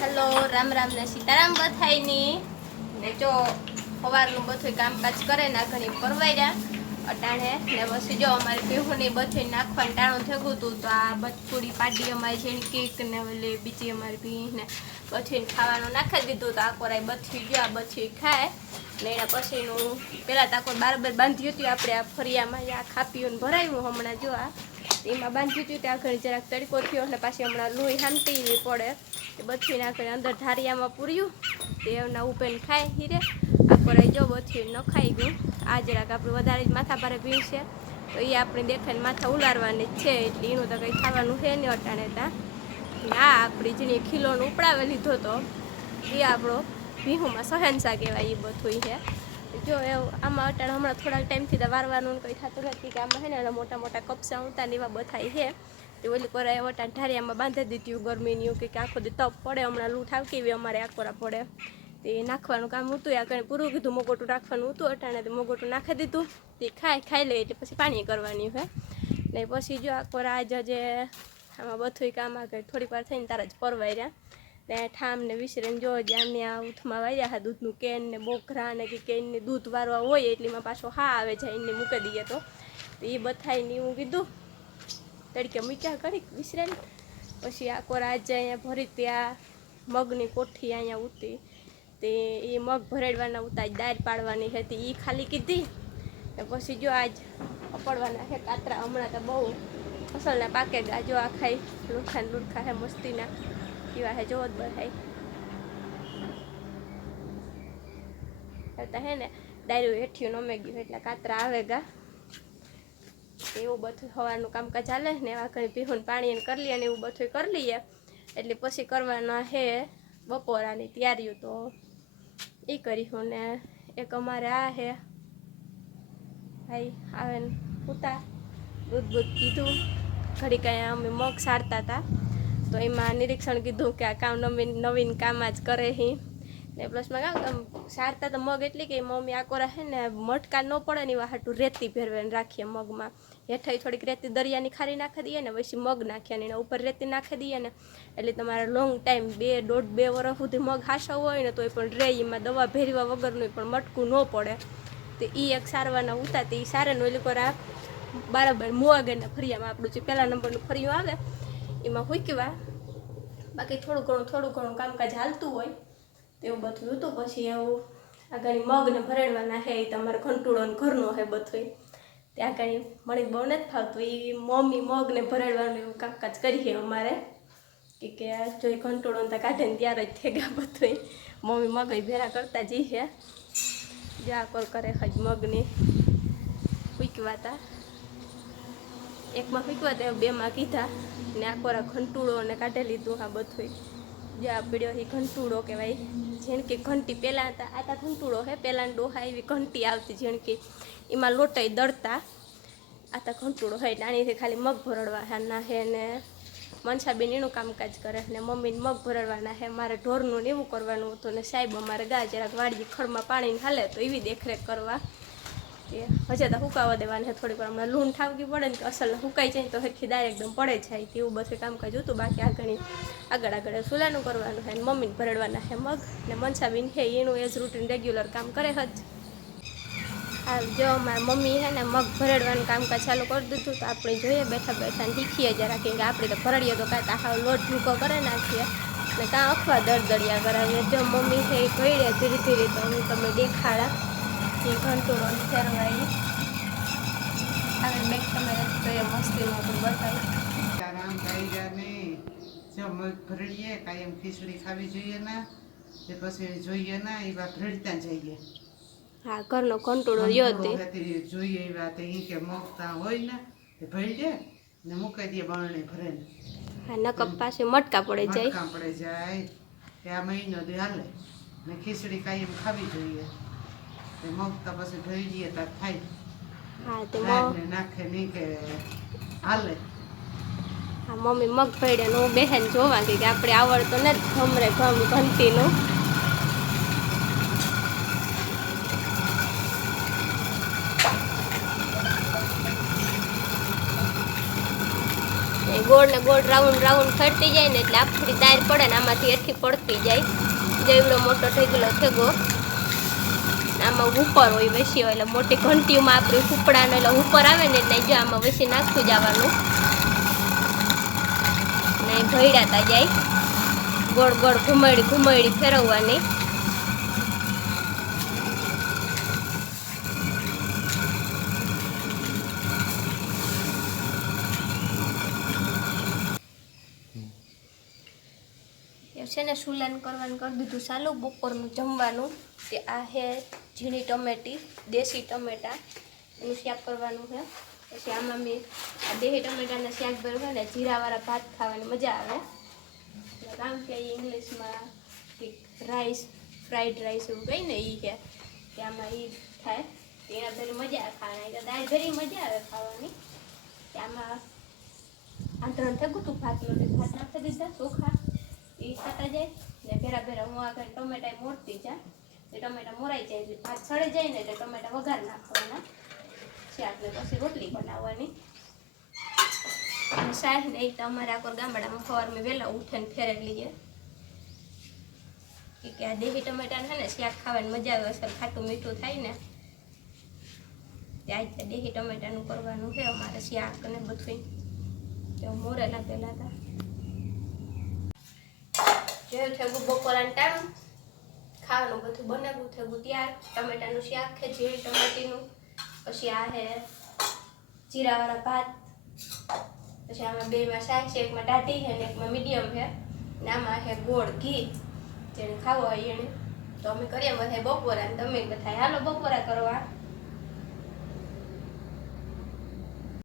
Hello Ram Ram ને સીતારામ બધાયની. ને જો સવારનું બધું કામકાજ કરે ના ઘણી પરવાર્યા. અટાણે ને પછી જો અમારી પીહુની બધું નાખવાનું ટાણું થયું હતું, તો આ બચપુડી પાડી અમારી ઝીણકી ને ઓલી બીજી અમારી ભી ને બધું ખાવાનું નાખી દીધું, તો આ કોરાય બધી ગયો આ બધી ખાય. ને એના પછીનું પહેલાં તાકોર બાર બાર બાંધ્યું હતું, આપણે આ ફરિયામાં આ ખાપીઓને ભરાયું હમણાં જો આ. એમાં બાંધ્યું હતું, ત્યાં ઘણી જરાક તડકો થયો એટલે પાછી હમણાં લોહી હાંતી નહીં પડે. એ બથી નાખીને અંદર ધારિયામાં પૂર્યું. તે એમના ઉપેન ખાય હીરે. આ કરાઈ જો બથી ન ખાઈ ગયું. આ જરાક આપણું વધારે જ માથા પારે ભીડ છે. તો એ આપણે દેખાઈને માથા ઉલારવાની જ છે, એટલે એનું તો કંઈ ખાવાનું છે નહીં અટાણે ત્યાં. આ આપણી જેની ખીલોનો ઉપડાવે લીધો તો એ આપણો ભીહુમાં સહેનસા કહેવાય, એ બધું છે. જો આમાં અટાણે હમણાં થોડાક ટાઈમથી વારવાનું કંઈ થતું નથી કે આમાં છે ને મોટા મોટા કપસા ઉતા ને એવા બથાય છે. તે ઓલી કોરા વટાણ ઢારિયામાં બાંધી દીધું ગરમીની કે આખો દી તપ પડે, હમણાં લૂંટ આવતી એવી અમારે આકોરા પડે. તે નાખવાનું કામ હતું આ કંઈ પૂરું કીધું, મોગોટું રાખવાનું હતું, અટાણે તે મોગોટું નાખી દીધું. તે ખાય, ખાઈ લે એટલે પછી પાણી કરવાની હોય. ને પછી જો આકોરા આજ જે આમાં બધું કામ આગળ થોડીક વાર થઈને તારા જ પરવાઈ રહ્યા ને ઠામ ને વિસરીને જો જ્યાં આ ઉથમાં વાર્યા હા દૂધનું કેન ને બોખરા ને કે કેન ને દૂધ વારવા હોય એટલીમાં પાછો હા આવે જાય એને મૂકી દઈએ તો. એ બથાઈને હું કીધું. તડકે મૂક્યા કરી વિસરેને પછી આ કોરા આજે અહીંયા ભરી ત્યાં મગની કોઠી અહીંયા ઉતી. તે એ મગ ભરેડવાના ઉતા દાળ પાડવાની હતી એ ખાલી કીધી. ને પછી જો આજ અપડવાના છે કાતરા, હમણાં તો બહુ અસલના પાકે ગાજો આ ખાઈ લુરખા ને લુરખા હે મસ્તીના. કેવા હે જોવો જ બધાય. કરતા હે ને, ડાયરું હેઠિયું નમે ગયું એટલે કાતરા આવે ગા. એવું બધું સવારનું કામકાજ ચાલે ને એવા કંઈ પીહું પાણી એને કરી લઈએ ને એવું બધું કરી લઈએ. એટલે પછી કરવાના હે બપોરાની તૈયારીઓ તો. એ કરીશું ને એક અમારે આ હે. ભાઈ આવે ને પૂતા. દૂધ બૂધ કીધું ઘડી કાંઈ અમે મગ સારતા હતા તો એમાં નિરીક્ષણ કીધું કે આ કામ નવીન નવીન કામ જ કરે હી. ને પ્લસમાં કામ, આમ સારતા તો મગ એટલી કે મમ્મી આ કોરા હે ને મટકા ન પડે ને એવા હાટું રેતી ભેરવીને રાખીએ મગમાં. હેઠાઈ થોડીક રેતી દરિયાની ખારી નાખી દઈએ ને પછી મગ નાખીએ એના ઉપર રેતી નાખી દઈએ ને. એટલે તમારે લોંગ ટાઈમ બે દોઢ, બે વર્ષ સુધી મગ હાસવ હોય ને તો એ પણ રે, એમાં દવા ભેરવા વગરનું પણ મટકું ન પડે. તો એ એક સારવાના ઉતા તે સારે નો લોકો આ બરાબર અને ફરિયામાં આપણું જે પહેલા નંબરનું ફરિયું આવે એમાં હુકવા. બાકી થોડું ઘણું થોડું ઘણું કામકાજ હાલતું હોય તેવું બધું હતું. પછી એવું આગળ મગને ભરેડવાના હે તમારે ઘંટુડો ને ઘરનો હે બધું ત્યાં કાંઈ મને બહુ નથી ફાવતું. એ મમ્મી મગને ભરેડવાનું એવું કામકાજ કરીએ અમારે. કે કે જો એ ઘંટોળો ત્યાં કાઢે ને ત્યારે જ થેગા બધું મમ્મી મગ ભેરા કરતા જઈએ. જા કોલ કરે હજ મગની. ફૂંકવાતા એકમાં ફીકવા તે બેમાં કીધા, ને આ કોરા ઘંટુળો ને કાઢી લીધું આ બધું જ્યાં પીડ્યો એ ઘંટુળો કહેવાય. જેણ કે ઘંટી પહેલાં હતા આતા ઘંટુળો હે, પહેલાં ડોહા એવી ઘંટી આવતી જેણ કે એમાં લોટાઈ દળતા. આતા ઘંટુળો હોય નાનીથી ખાલી મગ ભરડવા ના હે ને મનસાબેન એનું કામકાજ કરે ને મમ્મીને મગ ભરડવાના હે. મારે ઢોરનું ને એવું કરવાનું હતું ને સાહેબ અમારે ગા જરાક વાડી ખળમાં પાણીને હાલે તો એવી દેખરેખ કરવા. કે હજે તો હુકાવા દેવાના છે થોડીક વાર. હમણાં લૂણ ઠાવકી પડે ને કે અસલ હુકાઈ જાય તો હરખી દાળ એકદમ પડે જાય. તેવું બધું કામકાજ હતું. બાકી આગળ આગળ આગળ સુલાનું કરવાનું છે મમ્મીને ભરડવાના છે મગ ને મનસાબીન છે. એનું એજ રૂટીન રેગ્યુલર કામ કરે જ જો મારા મમ્મી છે ને મગ ભરડવાનું કામકાજ ચાલુ કરી દીધું તો આપણે જોઈએ બેઠા બેઠા શીખીએ જરા કે આપણે તો ભરડીએ તો કાંઈ આખા લોટ ભૂકો કરે નાખીએ. ને કાં અખવા દળદળિયા કરાવીએ. જો મમ્મી છે એ ભરડે ધીરે ધીરે તો હું તમને દેખાડા એ ઘંટોળો ફેરવાઈ હવે બેગ તમે જોઈએ મસ્તીમાં પણ બતાવી આરામ કરી જાને જો ભરડીએ કાયમ ખીચડી ખાવી જોઈએ ના તે પછી જોઈએ ના એવા ભરડતા જઈએ હા ઘરનો કંટોળો રહ્યો તે જોઈએ એવા તે ઈ કે મોગતા હોય ને તે ભરી ને મૂકી દે બરણે ભરે હા નકમ પાસે મટકા પડે જાય મટકા પડે જાય કે આ મહિનો દે હાલે ને ખીચડી કાયમ ખાવી જોઈએ તે મોગતા પછી ભરી દઈએ તાર થાય. હા તે ખાય નાખે નહીં કે હાલે. હા મમ્મી મગ ભેડે હું બહેન જોવા કે આપણે આવડતો નથી ઘમરે ઘમ ઘંટીનું. ગોળ ને ગોળ રાઉન્ડ રાઉન્ડ ફરતી જાય ને એટલે આખી દાયર પડે ને આમાંથી એથી પડતી જાય. જેવડો મોટો થઈ ગયેલો થેગો. આમાં ઉપર હોય, વસી હોય, એટલે મોટી ઘંટીમાં આપણે ફૂપડાનો એટલે ઉપર આવે ને એટલે જો આમાં વસી નાખતું જવાનું. ને ભયડાતા જાય. ગોળ ગોળ ઘુમાડી ઘુમાડી ફેરવવાની. છે ને સુલાન કરવાનું કરી દીધું. ચાલુ બપોરનું જમવાનું. તે આ છે ઝીણી ટમેટી, દેશી ટમેટા. એનું શાક કરવાનું છે. પછી આમાં મેં આ દેહી ટમેટાના શાક ભરવા ને, જીરાવાળા ભાત ખાવાની મજા આવે. કારણ કે ઇંગ્લિશમાં કંઈક રાઈસ ફ્રાઈડ રાઈસ એવું કંઈ ને એ છે. કે આમાં એ થાય. તો એના ભરી મજા આવે ખાવાની. તો દાળ ભરી મજા આવે ખાવાની. કે આમાં આંતરણ થયું હતું, ભાતનું એટલે ભાત નાખી દીધા, ચોખા. એ થતા જાય ને ભેરા ભેરા હું આગળ ટમેટા મોરતી જાય એ ટમેટા મોરાઈ જાય એટલે ભાત છળી જાય ને એટલે ટમેટા વઘાર નાખવાના. શાકને પછી રોટલી બનાવવાની. શાક ને એક તો અમારે આખો ગામડામાં સવારમાં વહેલા ઉઠીને ફેરવી લઈએ. કે આ દેહી ટમેટા છે ને શાક ખાવાની મજા આવે અસર ખાટું મીઠું થાય ને. ત્યાં દેહી ટમેટાનું કરવાનું છે, અમારે શાક અને બધું મોરેલા પહેલાં હતા. જેવું થયું બપોરાનું ટાઈમ ખાવાનું બધું બનાવ્યું, થયું ત્યાર. ટમેટાનું શાક છે ઝીણી ટમેટીનું. પછી આ હે જીરાવાળા ભાત. પછી આમાં બેમાં શાક છે, એકમાં ટાટી છે ને એકમાં મીડિયમ છે. ને આમાં છે ગોળ ઘી. જેને ખાવો હોય એને. તો અમે કરીએ બધા બપોરા તમે બધા હાલો બપોરા કરવા.